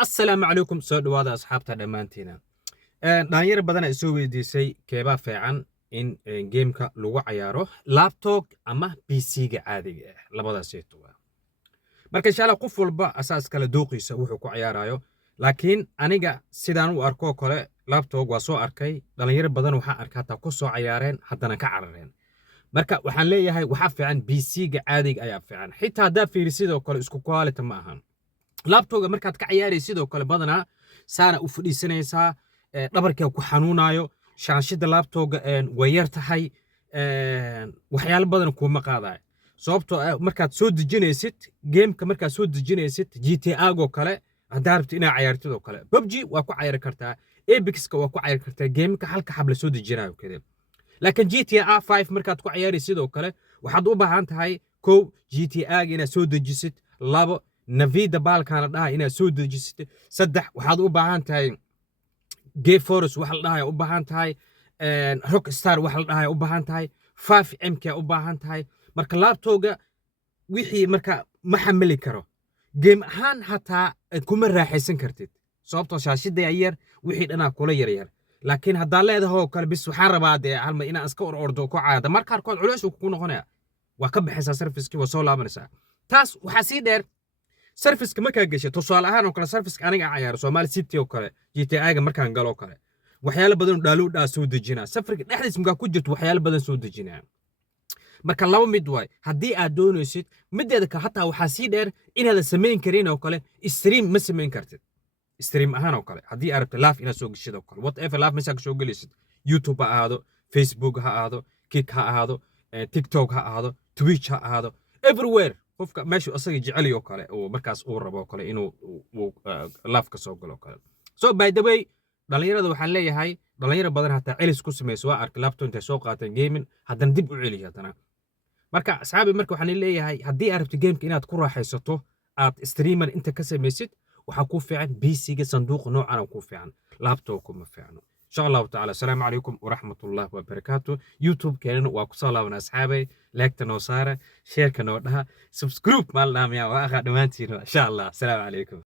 السلام عليكم soo dhawaada asxaabta dhammaantiina dhalinyaro badan ay soo weydiisay keebaa fiican in gameka lagu ciyaaro laptop ama PC-ga caadiga ah labadaas waa marka insha Allah qof walba asaas kala dooqiisa wuxuu ku ciyaarayo laakiin aniga sidaan u arko kale laptop waa soo arkay dhalinyaro badan waxa arkaa ku soo ciyaareen haddana ka carareen marka waxaan leeyahay waxa fiican PC-ga caadiga ayaa fiican xitaa hadaa fiirisidoo kale isku quality ma ahan laptopga markaad ka ciyaaraysid sidoo kale badana saana u fadhiisanaysaa dhabarka ku xanuunayo shaashada laptopga way yar tahay waxyaalo badan kuma qaadayo sababtoo markaad soo dejinaysid gameka markaad soo dejinaysid GTA go kale hadaa rabtid inaad ciyaartid oo kale PUBG waa ku ciyaari kartaa Apex-ka waa ku ciyaari kartaa gameka halka xab la soo dejinayo kale laakiin GTA 5 markaad ku ciyaaraysid sidoo kale waxaad u baahan tahay ko GTA-ga inaad soo dejisid labo navida baalkaana dhaha inaad soo dejisatay saddex waxaad u baahan tahay GeForce waxa la dhahay u baahan tahay Rockstar waxa la dhahay u baahan tahay 5MK u baahan tahay marka laptopga wixii marka ma xamili karo game ahaan hataa kuma raaxaysan kartid sababtoo shaashada yar wixii dhanaa kula yar laakiin hadaa leedahay kale bis waxaan rabaa hal ma inaan iska ordo ku caada marka arkood culays ku noqonaya waa ka bixisa service-kii waa soo laabanaysa taas waxa si dheer service markaa gashay tusaale ahaan oo kale service aniga ciyaaro Somali City oo kale GTA-ga markaan galo kale waxyaalo badan dhaaluudhaa soo dejinaa safarka dhexdiis markaa ku jirto waxyaalo badan soo dejinaa marka laba mid way haddii aad doonaysid mideeda ka hataa waxaa sii dheer inaad samayn karin oo kale stream ma samayn kartid stream ahaan oo kale haddii aad rabto live inaad soo gashid oo kale whatever live message soo galisid YouTube ha aado Facebook ha aado Kick ha aado TikTok ha aado Twitch ha aado everywhere qofka meesha asaga jecel iyo kale oo markaas uu rabo kale inuu live ka soo galo kale so by the way dhalinyarada waxaan leeyahay dhalinyaro badan hataa celis ku sameeyay waa ark laptop intay soo qaateen gaming haddana dib u celiyo haddana marka asxaabi marka waxaan leeyahay haddii aad rabto gameka inaad ku raaxaysato aad streamer inta ka samaysid waxa ku fiican PC-ga sanduuq noocan ku fiican laptop kuma fiicno إن شاء الله تعالى السلام عليكم ورحمة الله وبركاته يوتيوب كان وكسالة ونأصحابي لايك تنوصارة شير كنودها سبسكروب مالنا يا وآخر دمانتين إن شاء الله السلام عليكم